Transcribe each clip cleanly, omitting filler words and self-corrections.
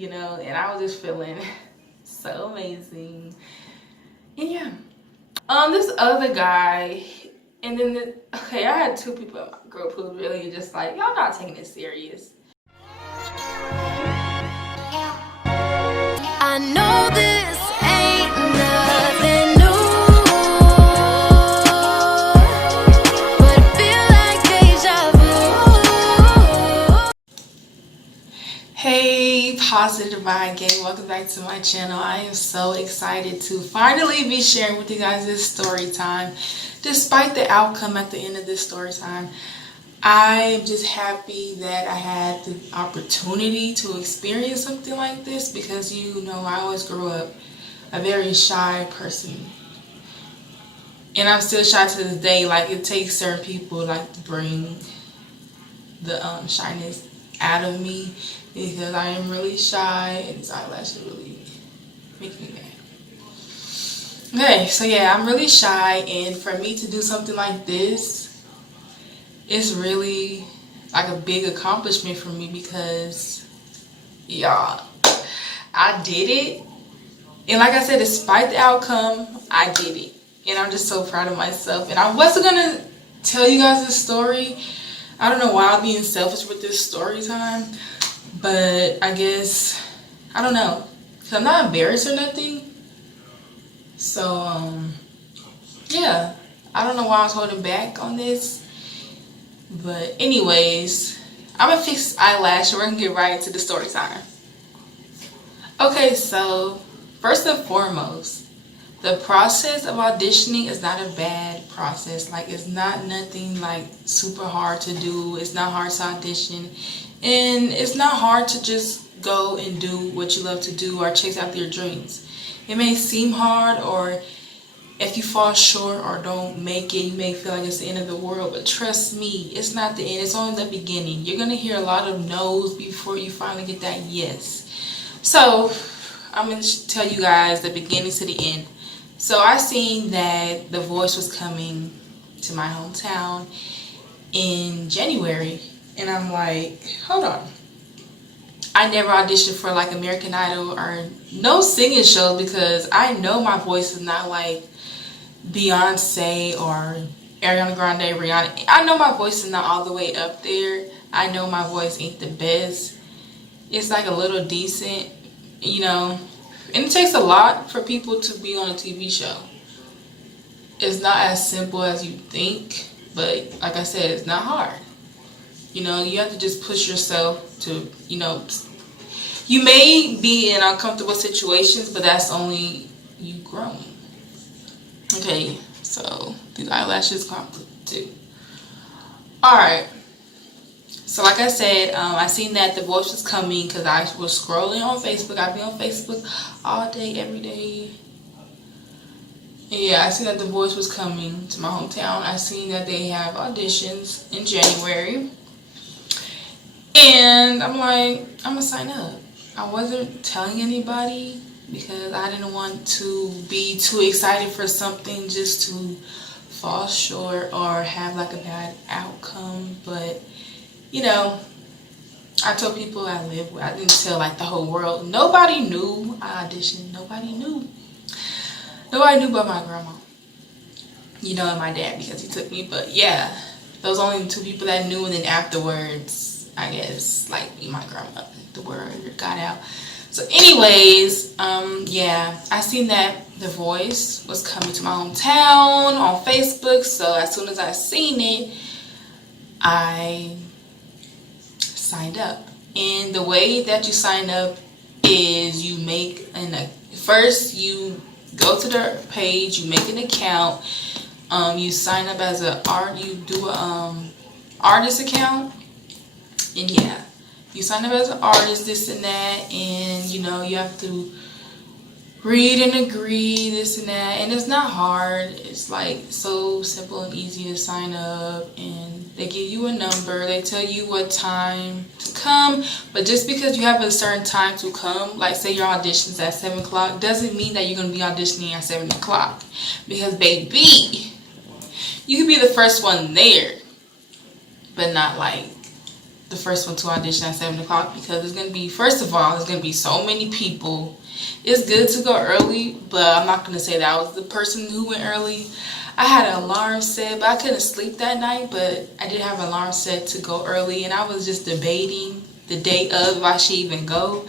you know, and I was just feeling so amazing. And yeah, this other guy, and then okay, I had two people in my group who really just like, y'all not taking it serious. I know this ain't nothing new, but it feel like deja vu. Hey, positive vibe gang, welcome back to my channel. I am so excited to finally be sharing with you guys this story time. Despite the outcome at the end of this story time, I am just happy that I had the opportunity to experience something like this, because you know I always grew up a very shy person, and I'm still shy to this day. Like, it takes certain people like to bring the shyness out of me, because I am really shy and these eyelashes really make me mad. Okay, so yeah, I'm really shy, and for me to do something like this, it's really like a big accomplishment for me, because y'all, I did it. And like I said, despite the outcome, I did it. And I'm just so proud of myself. And I wasn't gonna tell you guys this story. I don't know why I'm being selfish with this story time, but I guess, I don't know, because I'm not embarrassed or nothing. So yeah, I don't know why I was holding back on this. But anyways, I'm gonna fix this eyelash and we're gonna get right into the story time. Okay, so first and foremost, the process of auditioning is not a bad process. Like, it's not nothing like super hard to do. It's not hard to audition, and it's not hard to just go and do what you love to do or chase after your dreams. It may seem hard, or if you fall short or don't make it, you may feel like it's the end of the world, but trust me, it's not the end. It's only the beginning. You're gonna hear a lot of no's before you finally get that yes. So I'm gonna tell you guys the beginning to the end. So I seen that The Voice was coming to my hometown in January, and I'm like, hold on. I never auditioned for like American Idol or no singing shows, because I know my voice is not like Beyonce or Ariana Grande, Rihanna. I know my voice is not all the way up there. I know my voice ain't the best. It's like a little decent, you know. And it takes a lot for people to be on a TV show. It's not as simple as you think, but like I said, it's not hard. You know, you have to just push yourself to, you know, you may be in uncomfortable situations, but that's only you growing. Okay, so these eyelashes come too. Alright, so like I said, I seen that The Voice was coming because I was scrolling on Facebook. I've been on Facebook all day, every day. And yeah, I seen that The Voice was coming to my hometown. I seen that they have auditions in January. And I'm like, I'm gonna sign up. I wasn't telling anybody, because I didn't want to be too excited for something just to fall short or have like a bad outcome. But you know, I told people I live with. I didn't tell like the whole world. Nobody knew I auditioned. Nobody knew but my grandma, you know, and my dad, because he took me. But yeah, those only two people that knew. And then afterwards, I guess, like me, my grandma, the word got out. So anyways, yeah, I seen that The Voice was coming to my hometown on Facebook. So as soon as I seen it, I signed up. And the way that you sign up is you make first you go to the page, you make an account, you sign up as you do a artist account, and yeah, you sign up as an artist, this and that, and you know, you have to read and agree, this and that, and it's not hard. It's like so simple and easy to sign up, and they give you a number, they tell you what time to come. But just because you have a certain time to come, like say your audition's at 7 o'clock, doesn't mean that you're going to be auditioning at 7 o'clock, because baby, you could be the first one there, but not like the first one to audition at 7 o'clock because it's gonna be, first of all, there's gonna be so many people. It's good to go early, but I'm not gonna say that I was the person who went early. I had an alarm set, but I couldn't sleep that night. But I did have an alarm set to go early, and I was just debating the day of if I should even go.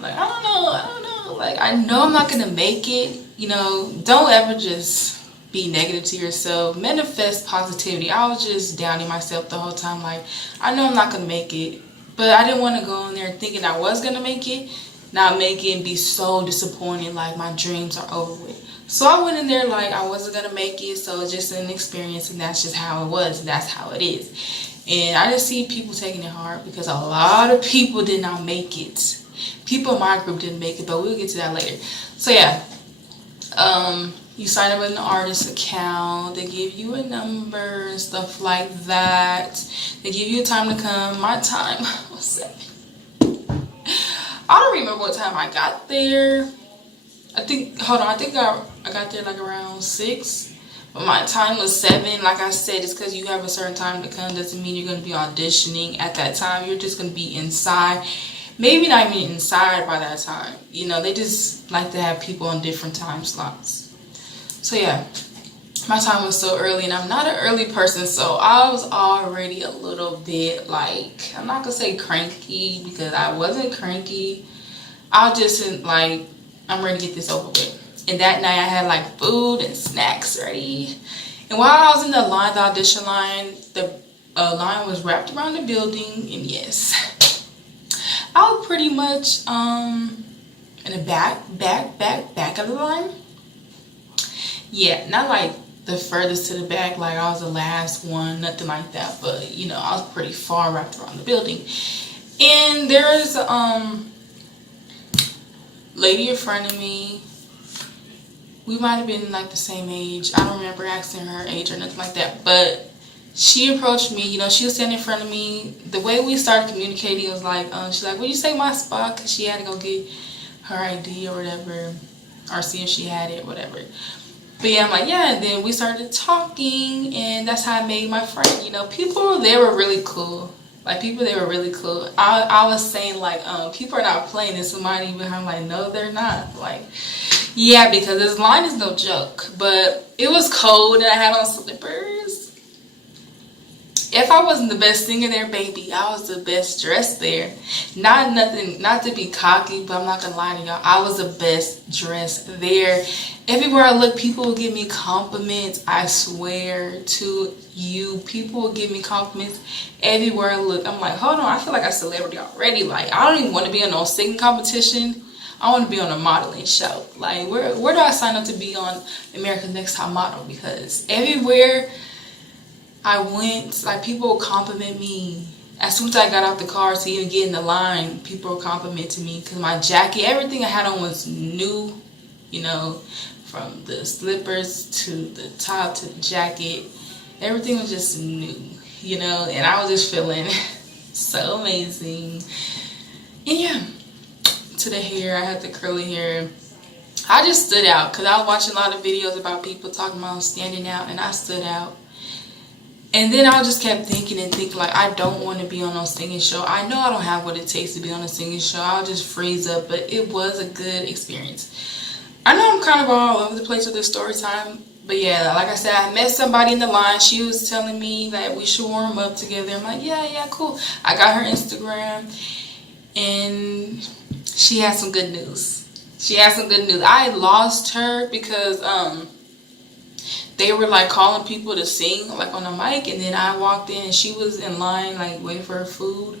Like, I don't know. Like, I know I'm not gonna make it. You know, don't ever just be negative to yourself. Manifest positivity. I was just downing myself the whole time. Like, I know I'm not gonna make it, but I didn't want to go in there thinking I was gonna make it, not make it, and be so disappointed. Like, my dreams are over with. So I went in there like I wasn't gonna make it. So it's just an experience, and that's just how it was. That's how it is. And I just see people taking it hard because a lot of people did not make it. People in my group didn't make it, but we'll get to that later. So yeah, you sign up with an artist account. They give you a number and stuff like that. They give you a time to come. My time was 7. I don't remember what time I got there. I think I got there like around 6. But my time was 7. Like I said, it's because you have a certain time to come. Doesn't mean you're going to be auditioning at that time. You're just going to be inside. Maybe not even inside by that time. You know, they just like to have people on different time slots. So yeah, my time was so early, and I'm not an early person, so I was already a little bit like, I'm not gonna say cranky because I wasn't cranky. I was just like, I'm ready to get this over with. And that night I had like food and snacks ready. And while I was in the line, the audition line, the line was wrapped around the building, and yes, I was pretty much in the back of the line. Yeah, not like the furthest to the back, like I was the last one, nothing like that. But you know, I was pretty far wrapped around the building. And there is lady in front of me. We might have been like the same age. I don't remember asking her age or nothing like that. But she approached me. You know, she was standing in front of me. The way we started communicating was like, she's like, "Will you say my spot?" Because she had to go get her ID or whatever, or see if she had it, whatever. But yeah, I'm like, yeah. And then we started talking, and that's how I made my friend. You know, people, they were really cool. Like, people, they were really cool. I was saying, like, people are not playing. And somebody behind, like, no, they're not. Like, yeah, because this line is no joke. But it was cold, and I had on slippers. If I wasn't the best singer there, baby, I was the best dressed there. Not to be cocky, but I'm not gonna lie to y'all. I was the best dressed there. Everywhere I look, people will give me compliments. I swear to you, people will give me compliments everywhere I look. I'm like, hold on, I feel like a celebrity already. Like, I don't even want to be in no singing competition. I want to be on a modeling show. Like, where do I sign up to be on America's Next Top Model? Because everywhere I went, like, people would compliment me. As soon as I got out the car to even get in the line, people were complimenting me because my jacket, everything I had on was new, you know, from the slippers to the top to the jacket. Everything was just new, you know, and I was just feeling so amazing. And yeah, to the hair, I had the curly hair. I just stood out because I was watching a lot of videos about people talking about standing out, and I stood out. And then I just kept thinking like, I don't want to be on no singing show. I know I don't have what it takes to be on a singing show. I'll just freeze up, but it was a good experience. I know I'm kind of all over the place with this story time, but yeah, like I said, I met somebody in the line. She was telling me that we should warm up together. I'm like, yeah, cool. I got her Instagram, and she had some good news. I lost her because they were like calling people to sing like on the mic, and then I walked in and she was in line like waiting for her food,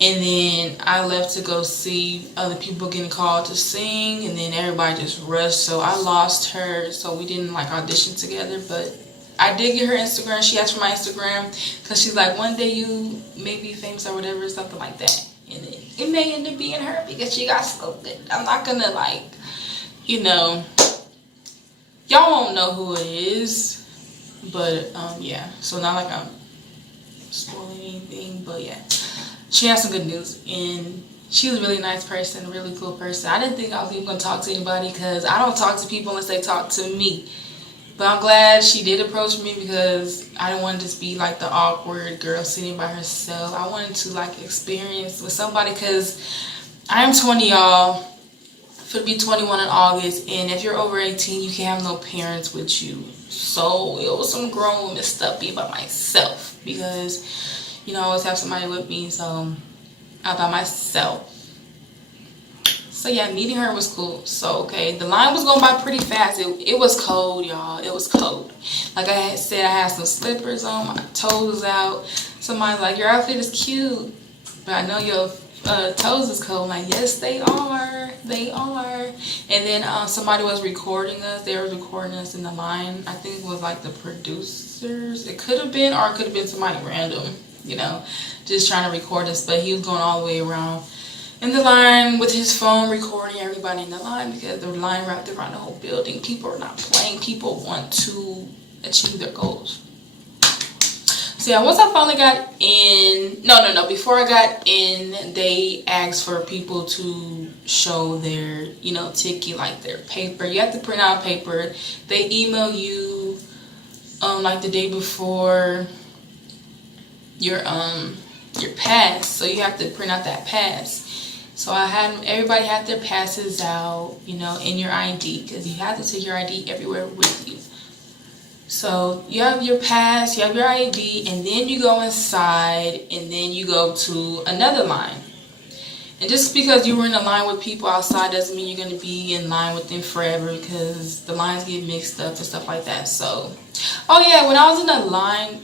and then I left to go see other people getting called to sing, and then everybody just rushed, so I lost her. So we didn't like audition together, but I did get her Instagram. She asked for my Instagram because she's like, one day you may be famous or whatever, something like that. And it may end up being her because she got so good. I'm not gonna like, you know, y'all won't know who it is, but yeah, so not like I'm spoiling anything, but yeah, she has some good news, and she was a really nice person, a really cool person. I didn't think I was even going to talk to anybody because I don't talk to people unless they talk to me. But I'm glad she did approach me because I didn't want to just be like the awkward girl sitting by herself. I wanted to like experience with somebody because I am 20, y'all. To be 21 in August, and if you're over 18, you can't have no parents with you. So it was some grown woman stuff being by myself because, you know, I always have somebody with me, so I'm by myself. So yeah, meeting her was cool. So okay, the line was going by pretty fast. It was cold, y'all. It was cold. Like I had said, I had some slippers on, my toes out. Somebody's like, your outfit is cute, but I know your toes is cold. I'm like, yes, they are. They are. And then somebody was recording us. They were recording us in the line. I think it was like the producers. It could have been, or it could have been somebody random, you know, just trying to record us. But he was going all the way around in the line with his phone recording everybody in the line because the line wrapped around the whole building. People are not playing. People want to achieve their goals. So yeah, once I finally got in, no, before I got in, they asked for people to show their, you know, ticket, like their paper. You have to print out paper. They email you, like the day before your pass. So you have to print out that pass. So everybody had their passes out, you know, in your ID because you have to take your ID everywhere with you. So you have your pass, you have your ID, and then you go inside, and then you go to another line. And just because you were in a line with people outside doesn't mean you're going to be in line with them forever because the lines get mixed up and stuff like that. So, oh yeah, when I was in the line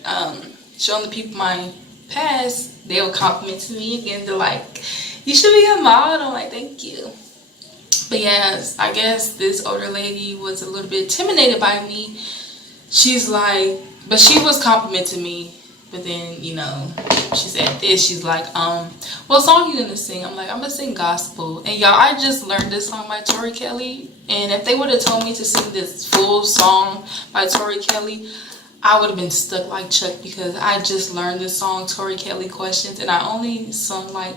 showing the people my pass, they would compliment me again. They're like, you should be a model. I'm like, thank you. But yes, I guess this older lady was a little bit intimidated by me. She's like, but she was complimenting me, but then, you know, she said this, she's like, what song you gonna sing? I'm like, I'm gonna sing gospel. And y'all, I just learned this song by Tori Kelly, and if they would have told me to sing this full song by Tori Kelly, I would have been stuck like Chuck because I just learned this song, Tori Kelly Questions, and I only sung like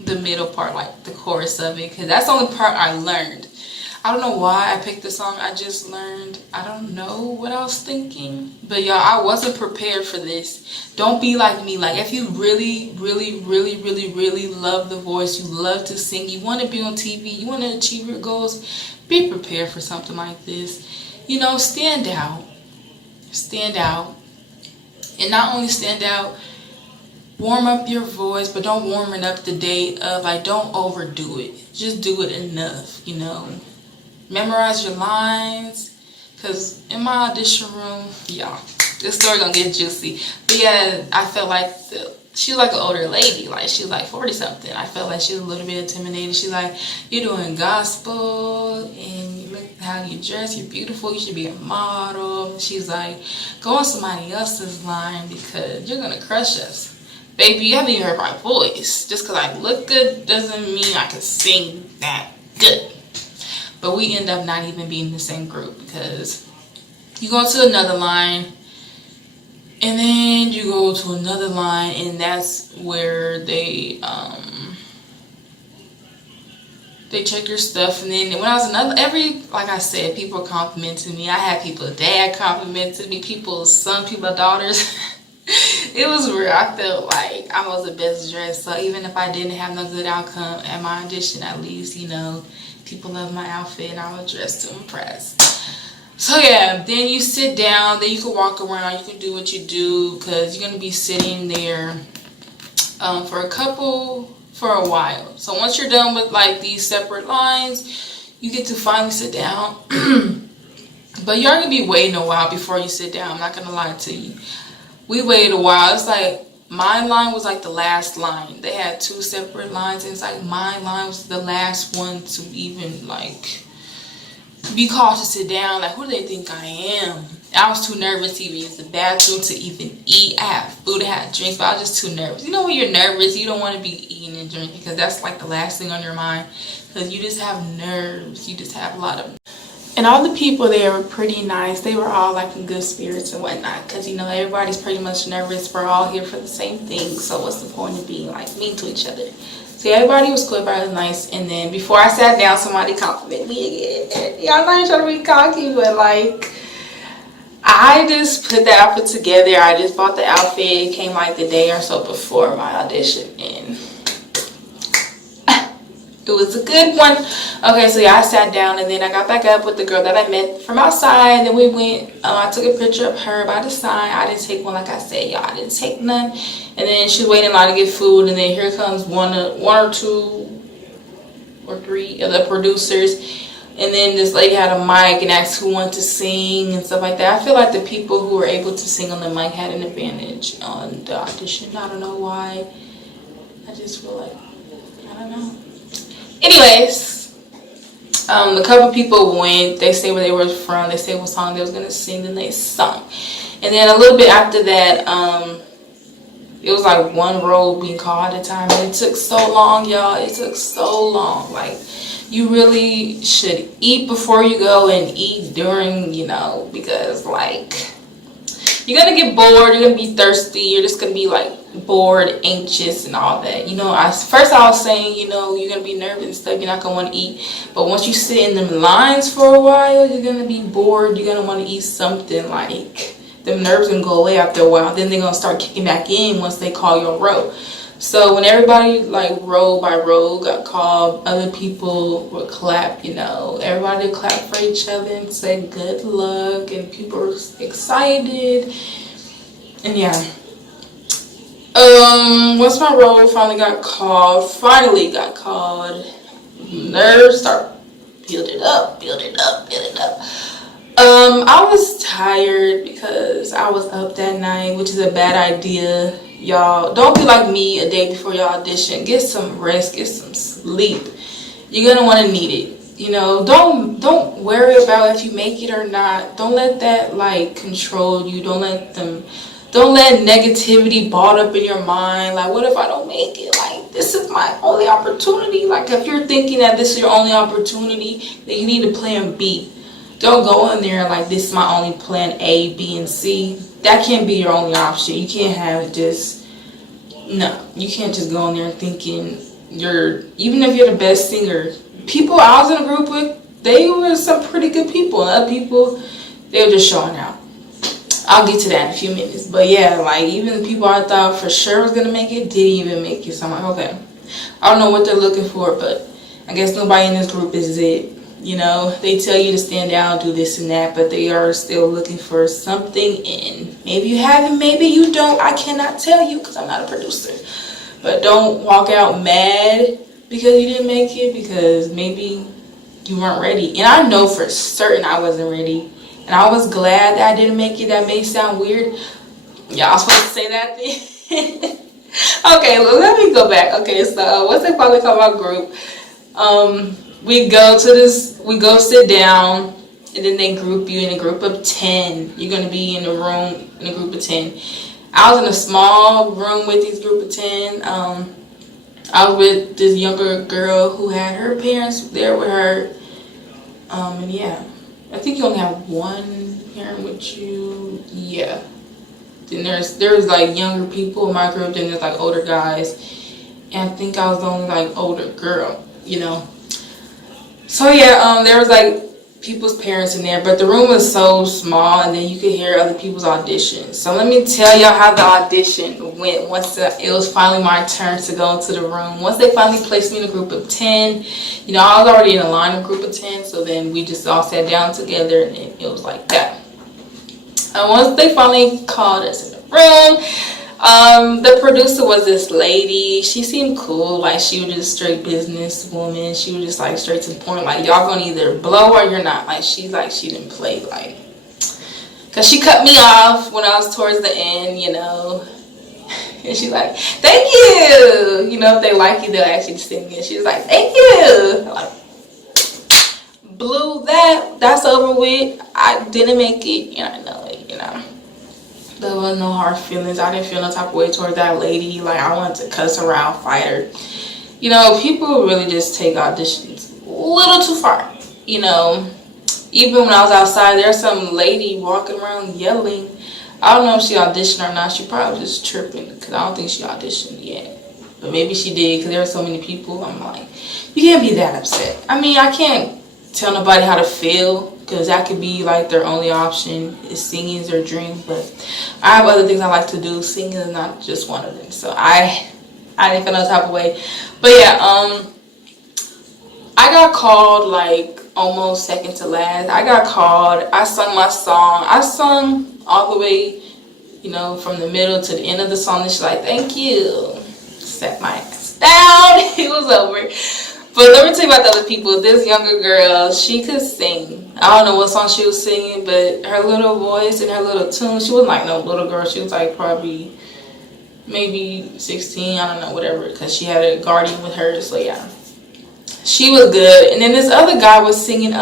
the middle part, like the chorus of it, because that's the only part I learned. I don't know why I picked the song I just learned. I don't know what I was thinking. But y'all, I wasn't prepared for this. Don't be like me. Like, if you really, really, really, really, really love the voice, you love to sing, you want to be on TV, you want to achieve your goals, be prepared for something like this. You know, stand out. Stand out. And not only stand out, warm up your voice, but don't warm it up the day of. Like, don't overdo it. Just do it enough, you know. Memorize your lines, because in my audition room, y'all, this story gonna get juicy. But yeah, I felt like she was like an older lady, like she was like 40 something. I felt like she was a little bit intimidated. She's like, you're doing gospel and you look how you dress, you're beautiful, you should be a model. She's like, go on somebody else's line because you're gonna crush us. Baby, you haven't even heard my voice. Just because I look good doesn't mean I can sing that good. But we end up not even being in the same group because you go to another line and then you go to another line, and that's where they check your stuff. And then when I was like I said, people complimented me. I had people's dad complimented me, people's son, people's daughters. It was weird. I felt like I was the best dressed. So even if I didn't have no good outcome at my audition, at least, you know, people love my outfit and I was dressed to impress. So yeah, then you sit down, then you can walk around, you can do what you do because you're going to be sitting there for a while. So once you're done with like these separate lines, you get to finally sit down. But you're going to be waiting a while before you sit down. I'm not going to lie to you. We waited a while. It's like my line was like the last line. They had two separate lines, and it's like my line was the last one to even like be called to sit down. Like, who do they think I am? I was too nervous to even use the bathroom, to even eat. I had food, I had drinks, but I was just too nervous. You know, when you're nervous, you don't want to be eating and drinking because that's like the last thing on your mind because you just have nerves. You just have a lot of. And all the people there were pretty nice. They were all like in good spirits and whatnot. Because, you know, everybody's pretty much nervous. We're all here for the same thing. So what's the point of being like mean to each other? So yeah, everybody was cool. Everybody was nice. And then before I sat down, somebody complimented me again. And y'all not trying to be cocky, but like, I just put the outfit together. I just bought the outfit. It came like the day or so before my audition, and it was a good one. Okay, so yeah, I sat down, and then I got back up with the girl that I met from outside. And then we went, I took a picture of her by the sign. I didn't take one, like I said, y'all. I didn't take none. And then she was waiting in line to get food, and then here comes one or two or three of the producers. And then this lady had a mic and asked who wanted to sing and stuff like that. I feel like the people who were able to sing on the mic had an advantage on the audition. I don't know why. I just feel like, I don't know. Anyways, a couple people went. They say where they were from. They say what song they was going to sing. Then they sung. And then a little bit after that, it was like one role being called at a time. And it took so long, y'all. It took so long. Like, you really should eat before you go and eat during, you know, because, like, you're going to get bored. You're going to be thirsty. You're just going to be, like, bored, anxious, and all that. You know, first I was saying, you know, you're going to be nervous and stuff. You're not going to want to eat. But once you sit in them lines for a while, you're going to be bored. You're going to want to eat something. Like, them nerves going to go away after a while. Then they're going to start kicking back in once they call your row. So when everybody, like, row by row got called, other people would clap, you know. Everybody would clap for each other and say good luck. And people were excited. And yeah. Once my role finally got called, nerves start building up. I was tired because I was up that night, which is a bad idea. Y'all, don't be like me a day before your audition. Get some rest, get some sleep. You're gonna want to need it. You know, don't worry about if you make it or not. Don't let that, like, control you. Don't let negativity balled up in your mind. Like, what if I don't make it? Like, this is my only opportunity. Like, if you're thinking that this is your only opportunity, then you need a plan B. Don't go in there like this is my only plan A, B, and C. That can't be your only option. You can't have just, no. You can't just go in there thinking even if you're the best singer. People I was in a group with, they were some pretty good people. And other people, they were just showing out. I'll get to that in a few minutes. But yeah, like, even the people I thought for sure was going to make it, didn't even make it. So I'm like, okay. I don't know what they're looking for, but I guess nobody in this group is it. You know, they tell you to stand down, do this and that, but they are still looking for something in. Maybe you have it, maybe you don't. I cannot tell you because I'm not a producer. But don't walk out mad because you didn't make it, because maybe you weren't ready. And I know for certain I wasn't ready. And I was glad that I didn't make it. That may sound weird. Y'all supposed to say that thing? Okay, well, let me go back. Okay, so once they finally call my group, we go sit down, and then they group you in a group of 10. You're going to be in a room in a group of 10. I was in a small room with these group of 10. I was with this younger girl who had her parents there with her. And yeah, I think you only have one parent with you. Yeah. Then there's like younger people in my group, then there's like older guys. And I think I was the only like older girl, you know. So yeah, there was like people's parents in there, but the room was so small, and then you could hear other people's auditions. So let me tell y'all how the audition went once it was finally my turn to go into the room. Once they finally placed me in a group of 10, you know, I was already in a line of group of 10, so then we just all sat down together, and it was like that. And once they finally called us in the room, the producer was this lady. She seemed cool. Like, she was just a straight business woman. She was just like straight to the point. Like, y'all gonna either blow or you're not. Like, she didn't play. Like, cause she cut me off when I was towards the end, you know. And she's like, thank you. You know, if they like you, they'll ask you to sing it. She was like, thank you. I'm like, blew that. That's over with. I didn't make it. You know, I know it, you know. There was no hard feelings. I didn't feel no type of way toward that lady. Like, I wanted to cuss her out, fight her. You know, people really just take auditions a little too far. You know, even when I was outside, there's some lady walking around yelling. I don't know if she auditioned or not. She probably was just tripping, because I don't think she auditioned yet. But maybe she did, because there were so many people. I'm like, you can't be that upset. I mean, I can't tell nobody how to feel. because that could be like their only option, is singing is their dream. But I have other things I like to do. Singing is not just one of them. So I didn't feel no type of way. But yeah, I got called like almost second to last. I got called. I sung my song. I sung all the way, you know, from the middle to the end of the song. And she's like, thank you. Set my ass down. It was over. But let me tell you about the other people. This younger girl, she could sing. I don't know what song she was singing, but her little voice and her little tune, she wasn't like no little girl. She was like probably maybe 16, I don't know, whatever, because she had a guardian with her. So yeah, she was good. And then this other guy was singing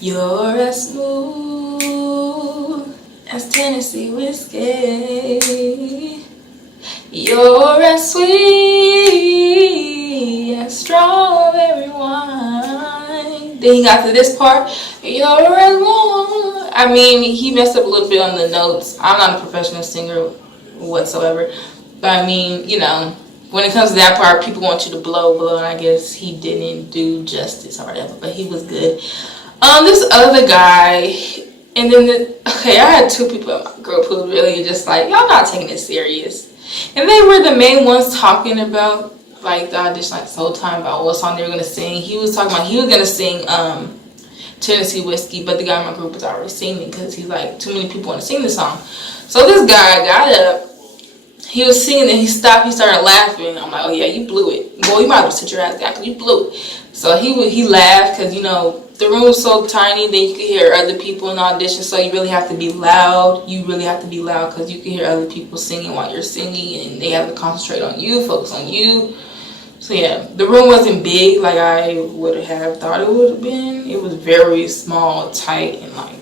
you're as smooth as Tennessee whiskey, you're as sweet as strawberry wine. Then he got to this part, you're as warm. I mean, he messed up a little bit on the notes. I'm not a professional singer whatsoever, but I mean, you know, when it comes to that part, people want you to blow, and I guess he didn't do justice or whatever, but he was good. This other guy, and then okay, I had two people in my group who really just like, y'all not taking it serious, and they were the main ones talking about like the audition, like the whole time, about what song they were gonna sing. He was talking about he was gonna sing Tennessee Whiskey, but the guy in my group was already singing because he's like, too many people want to sing the song. So this guy got up, he was singing, and he stopped, he started laughing. I'm like, oh yeah, you blew it. Boy, you might as well sit your ass down because you blew it. So he laughed because, you know, the room was so tiny that you could hear other people in the audition, so you really have to be loud. You really have to be loud because you can hear other people singing while you're singing, and they have to concentrate on you, focus on you. So yeah, the room wasn't big like I would have thought it would have been. It was very small, tight, and like,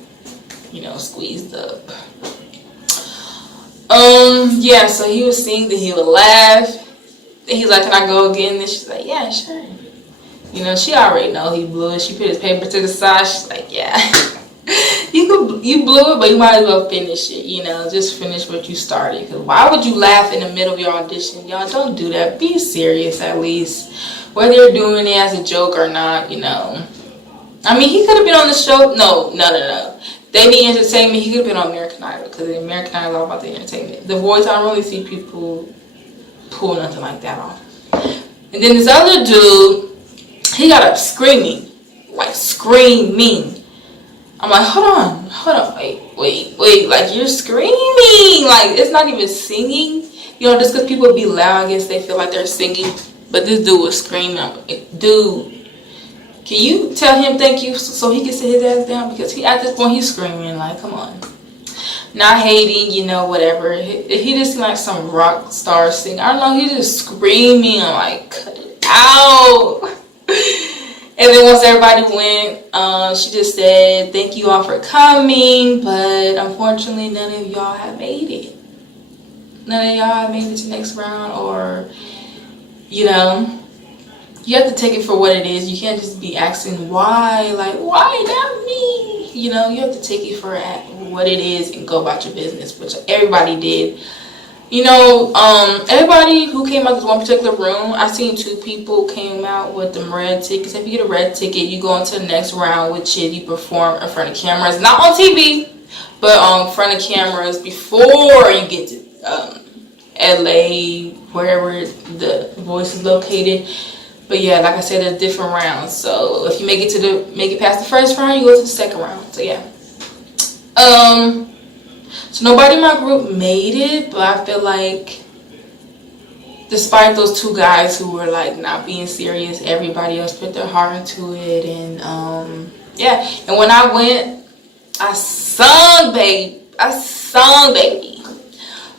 you know, squeezed up. Yeah, so he was singing, then he would laugh. Then he's like, can I go again? And she's like, yeah, sure. You know, she already know he blew it. She put his paper to the side. She's like, yeah, you blew it, but you might as well finish it. You know, just finish what you started. Because why would you laugh in the middle of your audition? Y'all, don't do that. Be serious at least. Whether you're doing it as a joke or not, you know. I mean, he could have been on the show. No. They need entertainment. He could have been on American Idol, because American Idol is all about the entertainment. The Voice, I don't really see people pull nothing like that off. And then this other dude, he got up screaming, like screaming. I'm like, hold on, wait, like you're screaming, like it's not even singing. You know, just because people be loud, I guess they feel like they're singing. But this dude was screaming. I'm like, dude, can you tell him thank you so he can sit his ass down? Because at this point he's screaming, like, come on. Not hating, you know, whatever. He just like some rock star singer. I don't know, he's just screaming. I'm like, cut it out. And then once everybody went, she just said, thank you all for coming, but unfortunately none of y'all have made it. None of y'all have made it to the next round, or, you know, you have to take it for what it is. You can't just be asking why, like, why not me? You know, you have to take it for what it is and go about your business, which everybody did. You know, everybody who came out of this one particular room, I seen two people came out with them red tickets. If you get a red ticket, you go into the next round, which is you perform in front of cameras, not on TV, but in front of cameras before you get to LA, wherever the Voice is located. But yeah, like I said, there's different rounds. So if you make it past the first round, you go to the second round. So yeah. So nobody in my group made it, but I feel like despite those two guys who were like not being serious, everybody else put their heart into it. And yeah, and when I went, I sung baby,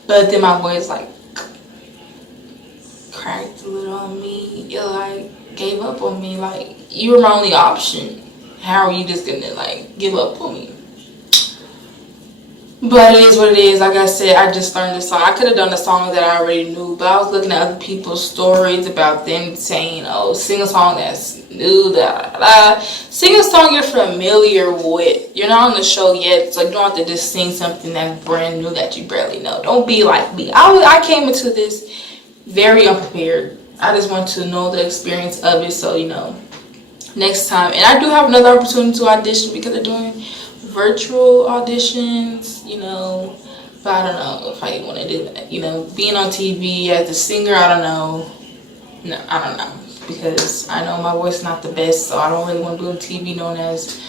but then my voice like cracked a little on me. It like gave up on me. Like, you were my only option. How are you just gonna like give up on me? But it is what it is. Like I said, I just learned this song. I could have done the song that I already knew, but I was looking at other people's stories about them saying, oh, sing a song that's new, sing a song you're familiar with. You're not on the show yet, so you don't have to just sing something that's brand new that you barely know. Don't be like me. I came into this very unprepared. I just want to know the experience of it, so, you know, next time. And I do have another opportunity to audition because they're doing virtual auditions, you know. But I don't know if I want to do that. You know, being on TV as a singer, I don't know. No, I don't know. Because I know my voice is not the best, so I don't really want to be on TV known as,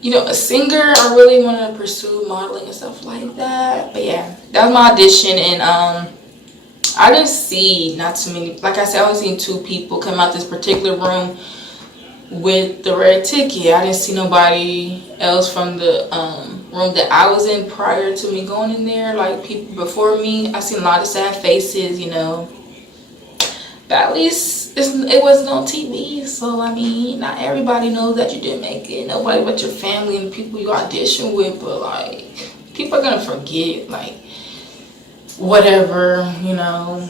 you know, a singer. I really want to pursue modeling and stuff like that. But yeah, that was my audition. And I didn't see not too many. Like I said, I only seen 2 people come out this particular room with the red ticket. I didn't see nobody else from the room that I was in prior to me going in there. Like people before me, I seen a lot of sad faces, you know. But at least it wasn't on TV. So I mean, not everybody knows that you didn't make it. Nobody but your family and people you audition with. But like, people are gonna forget. Like, whatever, you know.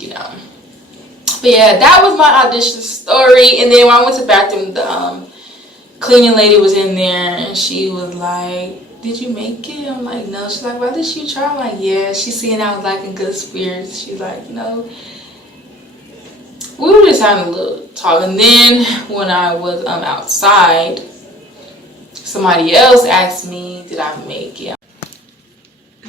But yeah, that was my audition story. And then when I went to the bathroom, the cleaning lady was in there and she was like, "Did you make it?" I'm like, "No." She's like, "Why did you try?" I'm like, "Yeah." She's seeing I was like in good spirits. She's like, "You know." We were just having a little talk. And then when I was outside, somebody else asked me, "Did I make it?"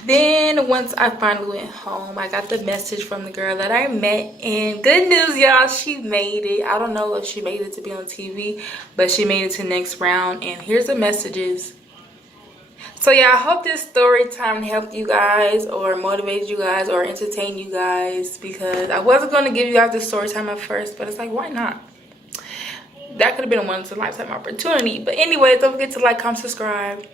Then once I finally went home, I got the message from the girl that I met, and good news, y'all, she made it. I don't know if she made it to be on TV, but she made it to the next round. And here's the messages. So yeah, I hope this story time helped you guys or motivated you guys or entertained you guys, because I wasn't going to give you guys the story time at first, but it's like, why not? That could have been a once in a lifetime opportunity. But anyways, don't forget to like, comment, subscribe.